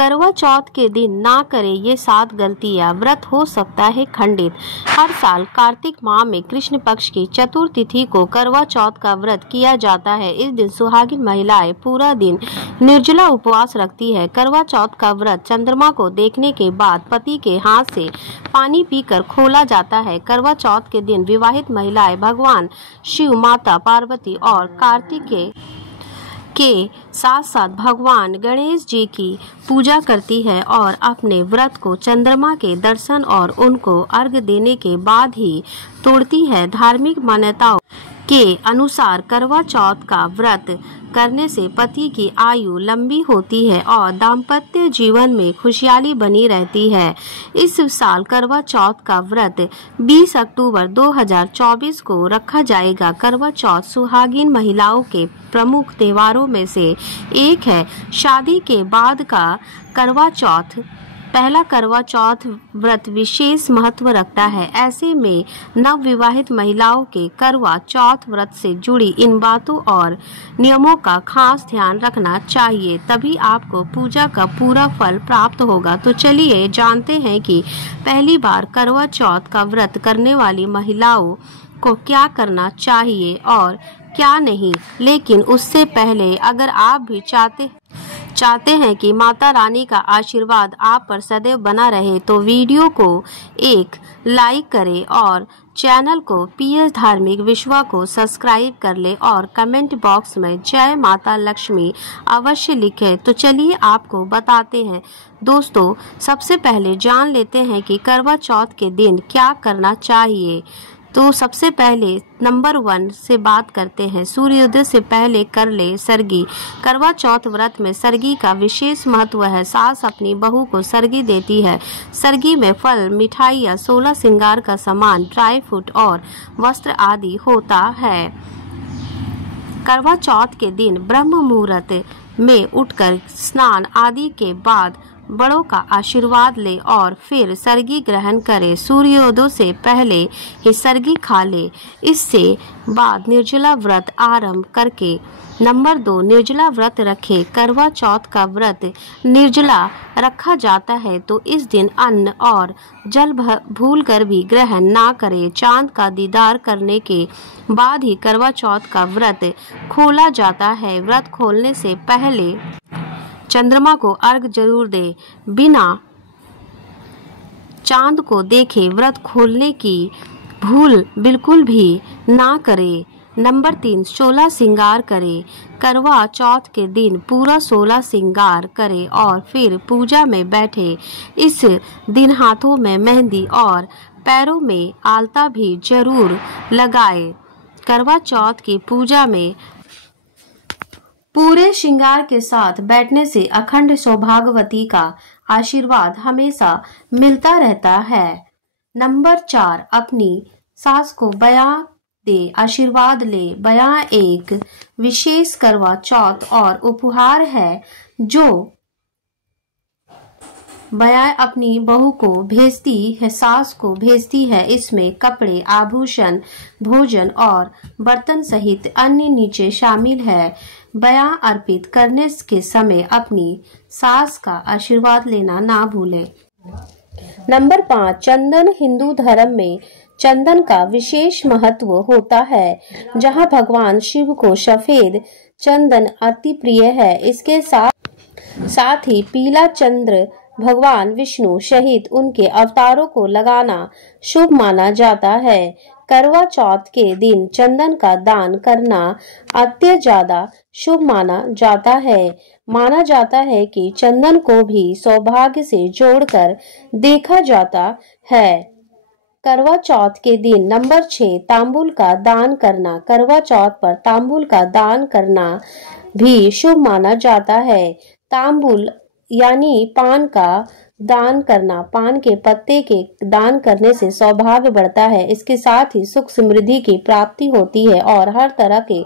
करवा चौथ के दिन ना करें ये 7 गलतियां, व्रत हो सकता है खंडित। हर साल कार्तिक माह में कृष्ण पक्ष की चतुर्तिथि को करवा चौथ का व्रत किया जाता है। इस दिन सुहागिन महिलाएं पूरा दिन निर्जला उपवास रखती है। करवा चौथ का व्रत चंद्रमा को देखने के बाद पति के हाथ से पानी पीकर खोला जाता है। करवा चौथ के दिन विवाहित महिलाएं भगवान शिव, माता पार्वती और कार्तिकेय के साथ साथ भगवान गणेश जी की पूजा करती है और अपने व्रत को चंद्रमा के दर्शन और उनको अर्घ्य देने के बाद ही तोड़ती है। धार्मिक मान्यताओं के अनुसार करवा चौथ का व्रत करने से पति की आयु लंबी होती है और दाम्पत्य जीवन में खुशहाली बनी रहती है। इस साल करवा चौथ का व्रत 20 अक्टूबर 2024 को रखा जाएगा। करवा चौथ सुहागिन महिलाओं के प्रमुख त्योहारों में से एक है। शादी के बाद का करवा चौथ पहला करवा चौथ व्रत विशेष महत्व रखता है। ऐसे में नवविवाहित महिलाओं के करवा चौथ व्रत से जुड़ी इन बातों और नियमों का खास ध्यान रखना चाहिए, तभी आपको पूजा का पूरा फल प्राप्त होगा। तो चलिए जानते हैं कि पहली बार करवा चौथ का व्रत करने वाली महिलाओं को क्या करना चाहिए और क्या नहीं। लेकिन उससे पहले अगर आप भी चाहते हैं कि माता रानी का आशीर्वाद आप पर सदैव बना रहे तो वीडियो को एक लाइक करें और चैनल को पीएस धार्मिक विश्वा को सब्सक्राइब कर ले और कमेंट बॉक्स में जय माता लक्ष्मी अवश्य लिखें। तो चलिए आपको बताते हैं दोस्तों। सबसे पहले जान लेते हैं कि करवा चौथ के दिन क्या करना चाहिए। तो सबसे पहले नंबर 1 से बात करते हैं। सूर्योदय से पहले कर ले सरगी। करवा चौथ व्रत में सरगी का विशेष महत्व है। सास अपनी बहू को सरगी देती है। सरगी में फल, मिठाई या 16 श्रृंगार का सामान, ड्राई फ्रूट और वस्त्र आदि होता है। करवा चौथ के दिन ब्रह्म मुहूर्त में उठकर स्नान आदि के बाद बड़ों का आशीर्वाद ले और फिर सरगी ग्रहण करे। सूर्योदय से पहले ही सरगी खा ले। इससे बाद निर्जला व्रत आरंभ करके नंबर 2 निर्जला व्रत रखे। करवा चौथ का व्रत निर्जला रखा जाता है तो इस दिन अन्न और जल भूल कर भी ग्रहण ना करे। चांद का दीदार करने के बाद ही करवा चौथ का व्रत खोला जाता है। व्रत खोलने से पहले चंद्रमा को अर्घ जरूर दे। बिना चांद को देखे व्रत खोलने की भूल बिल्कुल भी ना करे। नंबर 3 16 श्रृंगार करे। करवा चौथ के दिन पूरा 16 श्रृंगार करे और फिर पूजा में बैठे। इस दिन हाथों में मेहंदी और पैरों में आलता भी जरूर लगाए। करवा चौथ की पूजा में पूरे श्रृंगार के साथ बैठने से अखंड सौभाग्यवती का आशीर्वाद हमेशा मिलता रहता है। नंबर 4 अपनी सास को बयां दे, आशीर्वाद ले। बयां एक विशेष करवा चौथ और उपहार है जो बयां अपनी बहू को भेजती है, सास को भेजती है। इसमें कपड़े, आभूषण, भोजन और बर्तन सहित अन्य नीचे शामिल है। बयां अर्पित करने के समय अपनी सास का आशीर्वाद लेना ना भूलें। नंबर 5 चंदन। हिंदू धर्म में चंदन का विशेष महत्व होता है। जहां भगवान शिव को सफेद चंदन अति प्रिय है। इसके साथ ही पीला चंद्र भगवान विष्णु सहित उनके अवतारों को लगाना शुभ माना जाता है। करवा चौथ के दिन चंदन का दान करना अत्यंत ज्यादा शुभ माना जाता है। माना जाता है कि चंदन को भी सौभाग्य से जोड़कर देखा जाता है। करवा चौथ के दिन नंबर 6 तांबुल का दान करना। करवा चौथ पर तांबुल का दान करना भी शुभ माना जाता है। तांबुल यानी पान का दान करना। पान के पत्ते के दान करने से सौभाग्य बढ़ता है। इसके साथ ही सुख समृद्धि की प्राप्ति होती है और हर तरह के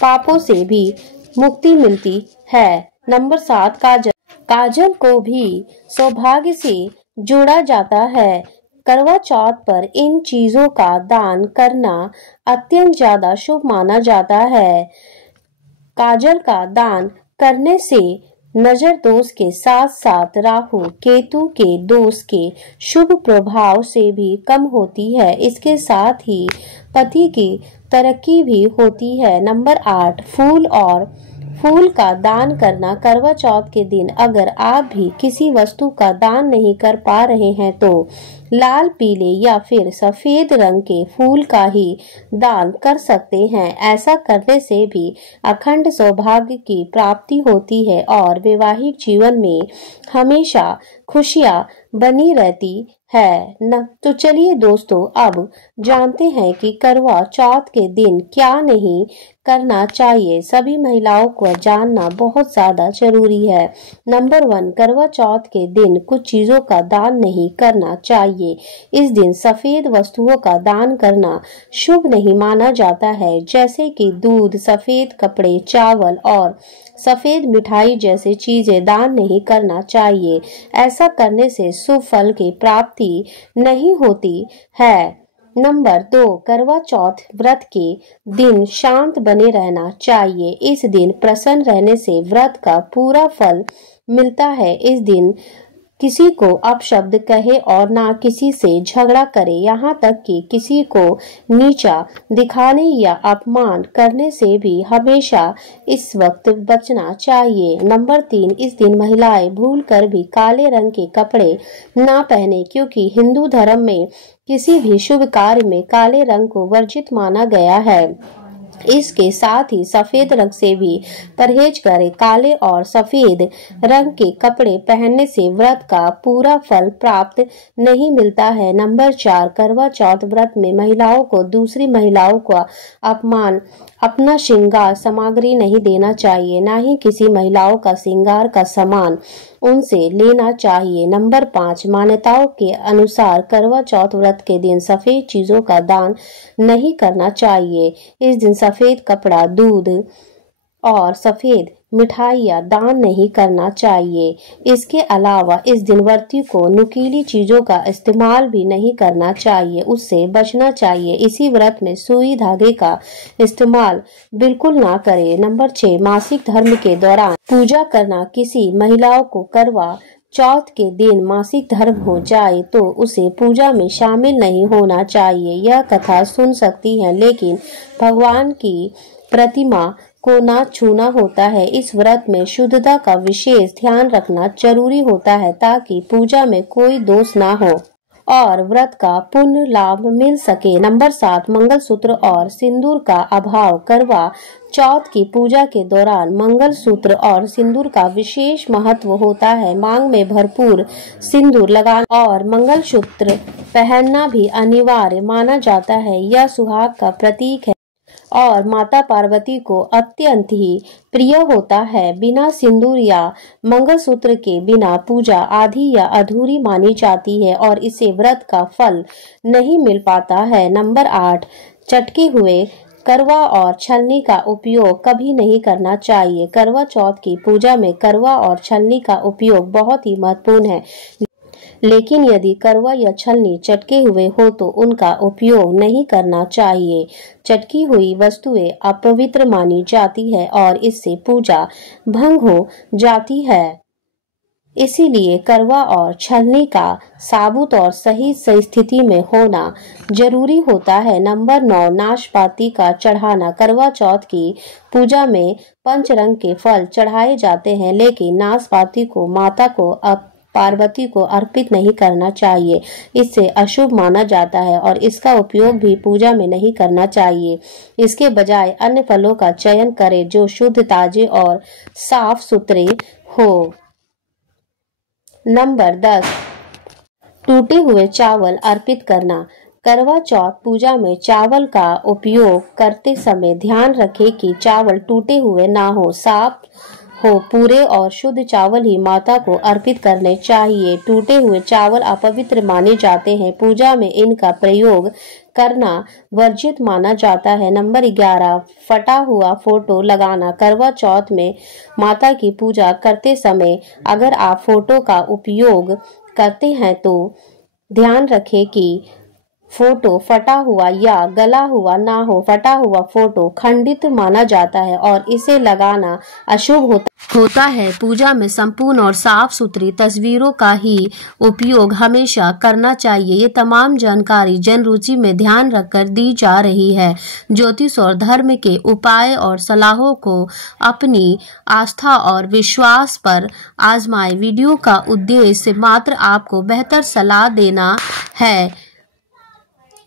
पापों से भी मुक्ति मिलती है। नंबर 7 काजल। काजल को भी सौभाग्य से जोड़ा जाता है। करवा चौथ पर इन चीजों का दान करना अत्यंत ज्यादा शुभ माना जाता है। काजल का दान करने से नजर दोष के साथ साथ राहु केतु के दोष के शुभ प्रभाव से भी कम होती है। इसके साथ ही पति की तरक्की भी होती है। नंबर 8, फूल का दान करना। करवा चौथ के दिन अगर आप भी किसी वस्तु का दान नहीं कर पा रहे हैं तो लाल, पीले या फिर सफेद रंग के फूल का ही दान कर सकते हैं। ऐसा करने से भी अखंड सौभाग्य की प्राप्ति होती है और वैवाहिक जीवन में हमेशा खुशियां बनी रहती है न। तो चलिए दोस्तों, अब जानते हैं कि करवा चौथ के दिन क्या नहीं करना चाहिए। सभी महिलाओं को जानना बहुत ज्यादा जरूरी है। नंबर 1, करवा चौथ के दिन कुछ चीजों का दान नहीं करना चाहिए। इस दिन सफेद वस्तुओं का दान करना शुभ नहीं माना जाता है, जैसे कि दूध, सफेद कपड़े, चावल और सफेद मिठाई जैसे चीजें दान नहीं करना चाहिए। ऐसा करने से शुभ फल की प्राप्ति नहीं होती है। नंबर 2, करवा चौथ व्रत के दिन शांत बने रहना चाहिए। इस दिन प्रसन्न रहने से व्रत का पूरा फल मिलता है। इस दिन किसी को अपशब्द कहे और ना किसी से झगड़ा करे, यहाँ तक कि किसी को नीचा दिखाने या अपमान करने से भी हमेशा इस वक्त बचना चाहिए। नंबर 3, इस दिन महिलाएं भूलकर भी काले रंग के कपड़े ना पहने, क्योंकि हिंदू धर्म में किसी भी शुभ कार्य में काले रंग को वर्जित माना गया है। इसके साथ ही सफेद रंग से भी परहेज करें। काले और सफेद रंग के कपड़े पहनने से व्रत का पूरा फल प्राप्त नहीं मिलता है। नंबर 4, करवा चौथ व्रत में महिलाओं को दूसरी महिलाओं का अपना श्रृंगार सामग्री नहीं देना चाहिए, ना ही किसी महिलाओं का श्रृंगार का सामान उनसे लेना चाहिए। नंबर 5, मान्यताओं के अनुसार करवा चौथ व्रत के दिन सफेद चीजों का दान नहीं करना चाहिए। इस दिन सफेद कपड़ा, दूध और सफेद मिठाइयाँ दान नहीं करना चाहिए। इसके अलावा इस दिन व्रती को नुकीली चीजों का इस्तेमाल भी नहीं करना चाहिए, उससे बचना चाहिए। इसी व्रत में सुई धागे का इस्तेमाल बिल्कुल ना करें। नंबर 6, मासिक धर्म के दौरान पूजा करना। किसी महिलाओं को करवा चौथ के दिन मासिक धर्म हो जाए तो उसे पूजा में शामिल नहीं होना चाहिए। यह कथा सुन सकती है, लेकिन भगवान की प्रतिमा को ना छूना होता है। इस व्रत में शुद्धता का विशेष ध्यान रखना जरूरी होता है, ताकि पूजा में कोई दोष ना हो और व्रत का पूर्ण लाभ मिल सके। नंबर 7, मंगलसूत्र और सिंदूर का अभाव। करवा चौथ की पूजा के दौरान मंगलसूत्र और सिंदूर का विशेष महत्व होता है। मांग में भरपूर सिंदूर लगाना और मंगलसूत्र पहनना भी अनिवार्य माना जाता है। यह सुहाग का प्रतीक है और माता पार्वती को अत्यंत ही प्रिय होता है। बिना सिंदूर या मंगलसूत्र के बिना पूजा आधी या अधूरी मानी जाती है और इसे व्रत का फल नहीं मिल पाता है। नंबर 8, चटके हुए करवा और छलनी का उपयोग कभी नहीं करना चाहिए। करवा चौथ की पूजा में करवा और छलनी का उपयोग बहुत ही महत्वपूर्ण है, लेकिन यदि करवा या छलनी चटके हुए हो तो उनका उपयोग नहीं करना चाहिए। चटकी हुई वस्तुएं अपवित्र मानी जाती है और इससे पूजा भंग हो जाती है। इसीलिए करवा और छलनी का साबुत और सही स्थिति में होना जरूरी होता है। नंबर 9, नाशपाती का चढ़ाना। करवा चौथ की पूजा में पंचरंग के फल चढ़ाए जाते हैं, लेकिन नाशपाती को माता को पार्वती को अर्पित नहीं करना चाहिए। इससे अशुभ माना जाता है और इसका उपयोग भी पूजा में नहीं करना चाहिए। इसके बजाय अन्य फलों का चयन करें जो शुद्ध, ताजे और साफ सुथरे हो। नंबर 10, टूटे हुए चावल अर्पित करना। करवा चौथ पूजा में चावल का उपयोग करते समय ध्यान रखें कि चावल टूटे हुए ना हो, साफ हो। पूरे और शुद्ध चावल ही माता को अर्पित करने चाहिए। टूटे हुए चावल अपवित्र माने जाते हैं। पूजा में इनका प्रयोग करना वर्जित माना जाता है। नंबर 11, फटा हुआ फोटो लगाना। करवा चौथ में माता की पूजा करते समय अगर आप फोटो का उपयोग करते हैं तो ध्यान रखें कि फोटो फटा हुआ या गला हुआ ना हो। फटा हुआ फोटो खंडित माना जाता है और इसे लगाना अशुभ होता है। पूजा में संपूर्ण और साफ सुथरी तस्वीरों का ही उपयोग हमेशा करना चाहिए। ये तमाम जानकारी जन रुचि में ध्यान रखकर दी जा रही है। ज्योतिष और धर्म के उपाय और सलाहों को अपनी आस्था और विश्वास पर आजमाएं। वीडियो का उद्देश्य मात्र आपको बेहतर सलाह देना है।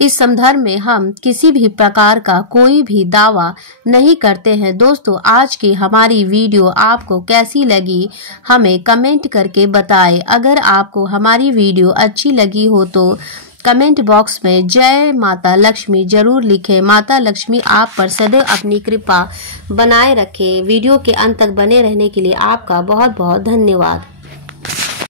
इस संदर्भ में हम किसी भी प्रकार का कोई भी दावा नहीं करते हैं। दोस्तों, आज की हमारी वीडियो आपको कैसी लगी हमें कमेंट करके बताएं। अगर आपको हमारी वीडियो अच्छी लगी हो तो कमेंट बॉक्स में जय माता लक्ष्मी जरूर लिखें। माता लक्ष्मी आप पर सदैव अपनी कृपा बनाए रखें। वीडियो के अंत तक बने रहने के लिए आपका बहुत बहुत धन्यवाद।